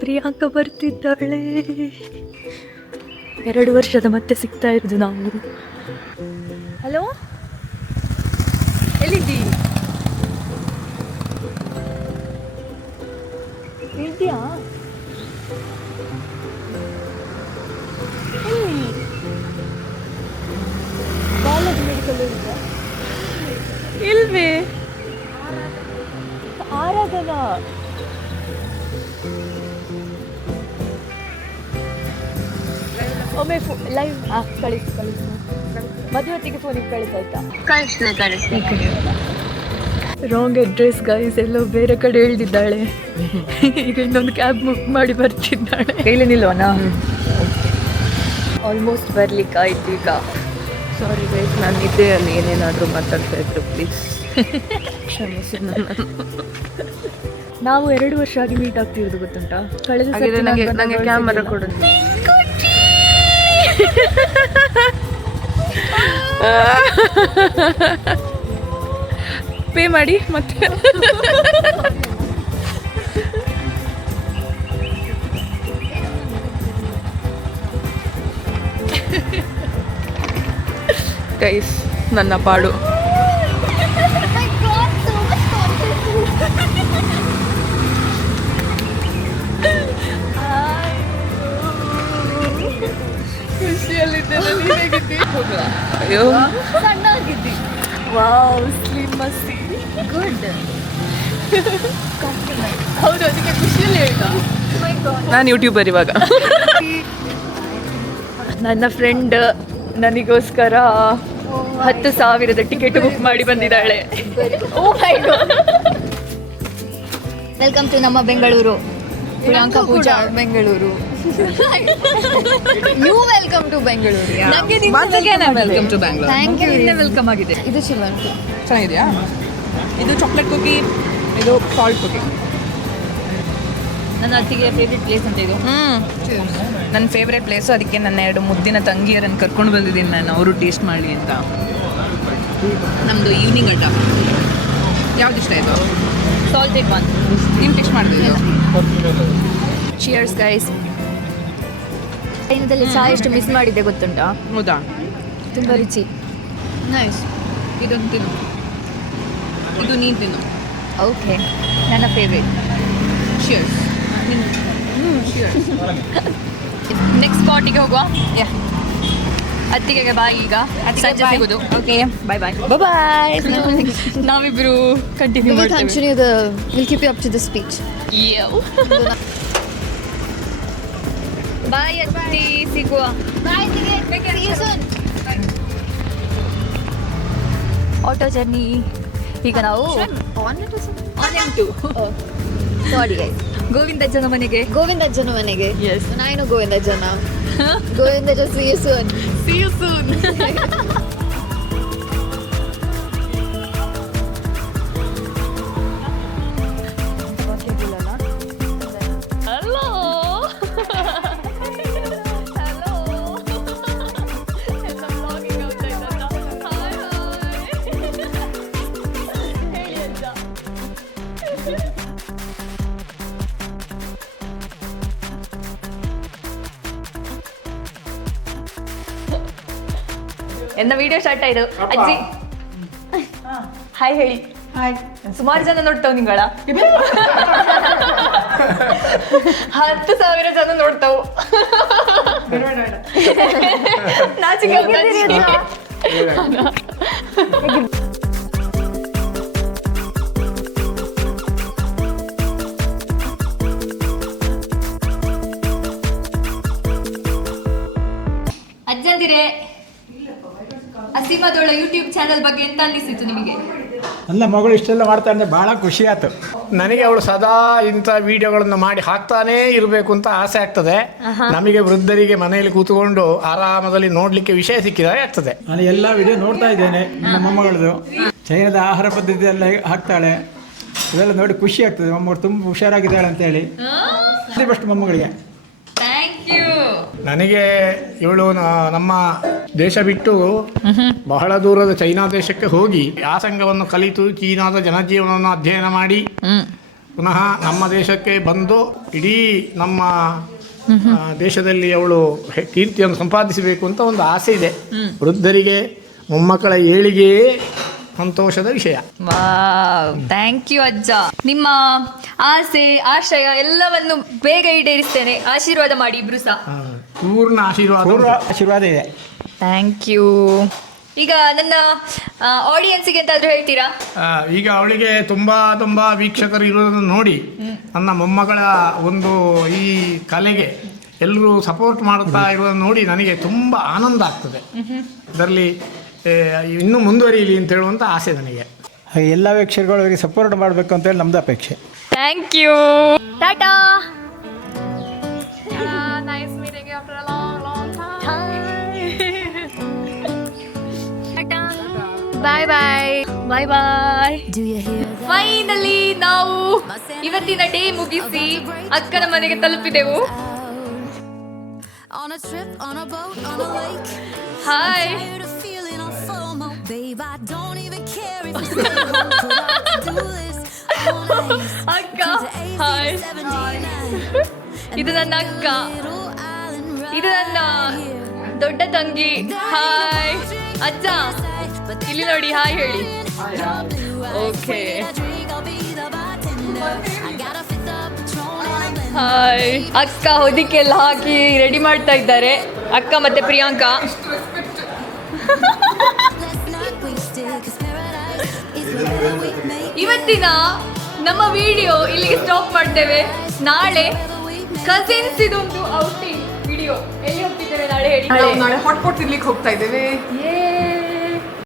ಪ್ರಿಯಾಂಕ ಬರ್ತಿದ್ದಾಳೆ. 2 ವರ್ಷದ ಮತ್ತೆ ಸಿಗ್ತಾ ಇರೋದು ನಾವು. ಹಲೋ, ಎಲ್ಲಿದ್ದೀ? ಇದೆಯಾ? ಬಾಲಾಜಿ ಮೆಡಿಕಲ್ ಇಲ್ವೇ? ಆರಾಧನಾ ಒಮ್ಮೆ ಲೈವ್ ಕಳಿಸು. ಮದುವೆಗೆ ಫೋನಿಗೆ ಕಳಿಸಾಯ್ತಾ? ರಾಂಗ್ ಅಡ್ರೆಸ್ ಗೈಸ್, ಎಲ್ಲೋ ಬೇರೆ ಕಡೆ ಹೇಳ್ತಿದ್ದಾಳೆ. ಈಗ ಇನ್ನೊಂದು ಕ್ಯಾಬ್ ಬುಕ್ ಮಾಡಿ ಬರ್ತಿದ್ದಾಳೆ. ಕೈಲಿ ನಿಲ್ವಣ? ಆಲ್ಮೋಸ್ಟ್ ಬರ್ಲಿಕ್ಕಾಯ್ತು ಈಗ. ಸಾರಿ ಗೈಸ್, ನಾನು ನಿದ್ದೆಯಲ್ಲಿ ಏನೇನಾದರೂ ಮಾತಾಡ್ತಾ ಇದ್ರು, ಪ್ಲೀಸ್ ಕ್ಷಮಿಸಿ ನನ್ನನ್ನು. ನಾವು 2 ವರ್ಷ ಆಗಿ ಮೀಟ್ ಆಗ್ತಿರೋದು ಗೊತ್ತುಂಟಾ? ಕಳೆದ ನನಗೆ ಕ್ಯಾಮರಾ ಕೊಡು. ಪೇ ಮಾಡಿ ಮತ್ತೆ. ಗೈಸ್, ನನ್ನ ಪಾಡು. ಅಯ್ಯೋ, ಸಣ್ಣಾಗಿದ್ದಿ. ವಾವ್, ಸ್ಲಿಮ್ ಮಸ್ತಿ, ಗುಡ್. ಹೌದು, ಅದಕ್ಕೆ ಖುಷಿಯಲ್ಲಿ ಹೇಳ್ತಾ. ನಾನು ಯೂಟ್ಯೂಬರ್ ಇವಾಗ. ನನ್ನ ಫ್ರೆಂಡ್ ನನಗೋಸ್ಕರ 10,000 ಟಿಕೆಟ್ ಬುಕ್ ಮಾಡಿ ಬಂದಿದ್ದಾಳೆ. Oh my god. Welcome to ನಮ್ಮ Bengaluru. Priyanka Pooja Bengaluru. You welcome to Bengaluru. Welcome to Bangalore. Thank you. ನಿನ್ನೆ ವೆಲ್ಕಮ್ ಆಗಿದೆ. ಇದು ಶಿವಂತಿ. ಚೆನ್ನಾಗಿದೆಯಾ? ಇದು ಚಾಕ್ಲೇಟ್ ಕುಕಿ, ಇದು ಸಾಲ್ಟ್ ಕುಕಿ. ನನ್ನ ಅತ್ತಿಗೆ ಫೇವ್ರೆಟ್ ಪ್ಲೇಸ್ ಅಂತ ಇದು. ನನ್ನ ಫೇವ್ರೆಟ್ ಪ್ಲೇಸು, ಅದಕ್ಕೆ ನನ್ನ 2 ಮುದ್ದಿನ ತಂಗಿಯರನ್ನು ಕರ್ಕೊಂಡು ಬಂದಿದ್ದೀನಿ ನಾನು, ಅವರು ಟೇಸ್ಟ್ ಮಾಡಿ ಅಂತ. ನಮ್ಮದು ಈವ್ನಿಂಗ್ ಅಡ್ಡ. ಯಾವ್ದು ಇಷ್ಟ ಆಯಿತು? Salted one. ನೀವು ಟೇಸ್ಟ್ ಮಾಡಿದ್ದು? Cheers guys. ದಿನದಲ್ಲಿ ಚಹಾ ಎಷ್ಟು ಮಿಸ್ ಮಾಡಿದ್ದೆ ಗೊತ್ತುಂಟಾ? ಹೌದಾ? ತುಂಬ ರುಚಿ. ನೈಸ್. ಇದೊಂದು ತಿನ್ನು, ಇದು ನೀನು ತಿನ್ನು. ಓಕೆ, ನನ್ನ ಫೇವ್ರೇಟ್. ಶಿಯರ್ಸ್. ನೆಕ್ಸ್ಟ್ ಸ್ಪಾಟಿಗೆ ಹೋಗುವ. ಅತ್ತಿಗೆಗೆ ಬಾಯ್. ಈಗ ಸಂಜೆ ಸಿಗೋದು. ಓಕೆ, ಬಾಯ್ ಬಾಯ್. ಬಾಯ್. ನಾವಿಬ್ರು ಕಂಟಿನ್ಯೂ ಮಾಡ್ತೀವಿ. We'll keep you up to the speech. ಬಾಯ್ ಅತ್ತಿ, ಸಿಗುವ. See you soon. Auto journey. ಈಗ ನಾವು Sorry guys. ಗೋವಿಂದಜ್ಜನ ಮನೆಗೆ. ಗೋವಿಂದಜ್ಜನ ಮನೆಗೆ. Yes. ನಾನು ಗೋವಿಂದಜ್ಜನ. ಗೋವಿಂದಜ್ಜ, see you soon. See you soon. Hello. Hello. ಎಲ್ಲ vlogging ಆಗ್ತಾ ಇದ್ದಲ್ಲ. Hi, hi. ಹೇಳಿ ಅಜ್ಜ. ಎನ್ನ ವಿಡಿಯೋ ಸ್ಟಾರ್ಟ್ ಆಯ್ತು. ಅಜ್ಜಿ ಹಾಯ್ ಹೇಳಿ. ಸುಮಾರು ಜನ ನೋಡ್ತಾವ್ ನಿಂಗಳ. 10,000 ಜನ ನೋಡ್ತಾವು. ನಾಚಿಕೆ ಆಗುತ್ತೆ ಅಜ್ಜಿ. ಅಜ್ಜಂದಿರೆ, ಅಸೀಮದೊಳ ಯೂಟ್ಯೂಬ್ ಚಾನಲ್ ಬಗ್ಗೆ ಎಂತ ಅನ್ನಿಸಿತು ನಿಮಗೆ? ನನ್ನ ಮಗಳು ಇಷ್ಟೆಲ್ಲ ಮಾಡ್ತಾ ಇದ್ದರೆ ಭಾಳ ಖುಷಿ ಆಯ್ತು ನನಗೆ. ಅವಳು ಸದಾ ಇಂಥ ವಿಡಿಯೋಗಳನ್ನು ಮಾಡಿ ಹಾಕ್ತಾನೇ ಇರಬೇಕು ಅಂತ ಆಸೆ ಆಗ್ತದೆ. ನಮಗೆ ವೃದ್ಧರಿಗೆ ಮನೆಯಲ್ಲಿ ಕೂತ್ಕೊಂಡು ಆರಾಮದಲ್ಲಿ ನೋಡಲಿಕ್ಕೆ ವಿಷಯ ಸಿಕ್ಕಿದಾಗ ಆಗ್ತದೆ. ನಾನು ಎಲ್ಲ ವಿಡಿಯೋ ನೋಡ್ತಾ ಇದ್ದೇನೆ. ನನ್ನ ಮೊಮ್ಮಗಳದು ಚೈನಾದ ಆಹಾರ ಪದ್ಧತಿ ಎಲ್ಲ ಹಾಕ್ತಾಳೆ. ಇದೆಲ್ಲ ನೋಡಿ ಖುಷಿ ಆಗ್ತದೆ. ಮೊಮ್ಮಗಳು ತುಂಬ ಹುಷಾರಾಗಿದ್ದಾಳೆ ಅಂತೇಳಿ. ಬೆಸ್ಟ್ ಮೊಮ್ಮಗಳಿಗೆ. ನನಗೆ ಇವಳು ನಮ್ಮ ದೇಶ ಬಿಟ್ಟು ಬಹಳ ದೂರದ ಚೈನಾ ದೇಶಕ್ಕೆ ಹೋಗಿ ವ್ಯಾಸಂಗವನ್ನು ಕಲಿತು ಚೀನಾದ ಜನಜೀವನವನ್ನು ಅಧ್ಯಯನ ಮಾಡಿ ಪುನಃ ನಮ್ಮ ದೇಶಕ್ಕೆ ಬಂದು ಇಡೀ ನಮ್ಮ ದೇಶದಲ್ಲಿ ಅವಳು ಕೀರ್ತಿಯನ್ನು ಸಂಪಾದಿಸಬೇಕು ಅಂತ ಒಂದು ಆಸೆ ಇದೆ. ವೃದ್ಧರಿಗೆ ಮೊಮ್ಮಕ್ಕಳ ಏಳಿಗೆಯೇ ಸಂತೋಷದ ವಿಷಯ. ವಾವ್, ಥ್ಯಾಂಕ್ ಯು ಅಜ್ಜ. ನಿಮ್ಮ ಆಸೆ ಆಶಯ ಎಲ್ಲವನ್ನು ಬೇಗ ಈಡೇರಿಸ್ತೇನೆ. ಆಶೀರ್ವಾದ ಮಾಡಿ ಇಬ್ರು ಸಹ. ಪೂರ್ಣ ಆಶೀರ್ವಾದ ಇದೆ. Thank you. ಈಗ ನನ್ನ ಆಡಿಯನ್ಸಿಗೆ ಎಂತಾದ್ರೂ ಹೇಳ್ತೀರಾ? ಈಗ ಅವಳಿಗೆ ತುಂಬ ವೀಕ್ಷಕರು ಇರೋದನ್ನು ನೋಡಿ ನನ್ನ ಮೊಮ್ಮಗಳ ಒಂದು ಈ ಕಲೆಗೆ ಎಲ್ಲರೂ ಸಪೋರ್ಟ್ ಮಾಡುತ್ತಾ ಇರೋದನ್ನು ನೋಡಿ ನನಗೆ ತುಂಬ ಆನಂದ ಆಗ್ತದೆ. ಇದರಲ್ಲಿ ಇನ್ನೂ ಮುಂದುವರಿಯಲಿ ಅಂತ ಹೇಳುವಂಥ ಆಸೆ ನನಗೆ. ಎಲ್ಲ ವೀಕ್ಷಕರು ಅವರಿಗೆ ಸಪೋರ್ಟ್ ಮಾಡಬೇಕು ಅಂತೇಳಿ ನಮ್ಮದು ಅಪೇಕ್ಷೆ. Thank you. Tata. Nice meeting you after a long time. Bye bye bye bye. Finally ನಾವು ಇವತ್ತಿನ ಡೇ ಮುಗಿಸಿ ಅಕ್ಕನ ಮನೆಗೆ ತಲುಪಿದೆವು. ಹಾಯ್ ಅಕ್ಕ. ಹಾಯ್, ಇದು ನನ್ನ ಅಕ್ಕ, ಇದು ನನ್ನ ದೊಡ್ಡ ತಂಗಿ. ಹಾಯ್ ಅಜ್ಜ, ಇಲ್ಲಿ ನೋಡಿ, ಹಾಯ್ ಹೇಳಿ. Okay, hi. ಅಕ್ಕ ಹೊದಿಕೆಲ್ಲ ಹಾಕಿ ರೆಡಿ ಮಾಡ್ತಾ ಇದ್ದಾರೆ, ಅಕ್ಕ ಮತ್ತೆ ಪ್ರಿಯಾಂಕಾ. ಇವತ್ತಿನ ನಮ್ಮ ವಿಡಿಯೋ ಇಲ್ಲಿಗೆ ಸ್ಟಾಪ್ ಮಾಡ್ತೇವೆ. ನಾಳೆ ಕಸಿನ್ಸ್ ಇದೊಂದು ಔಟಿಂಗ್ ವಿಡಿಯೋ. ಎಲ್ಲಿ ಹೋಗ್ತಿದ್ದೇವೆ ನಾಳೆ ಹೇಳಿ? ನಾಳೆ ಹಾಟ್ ಪಾಟ್ ತಿನ್ಲಿಕ್ಕೆ ಹೋಗ್ತಾ ಇದ್ದೇವೆ.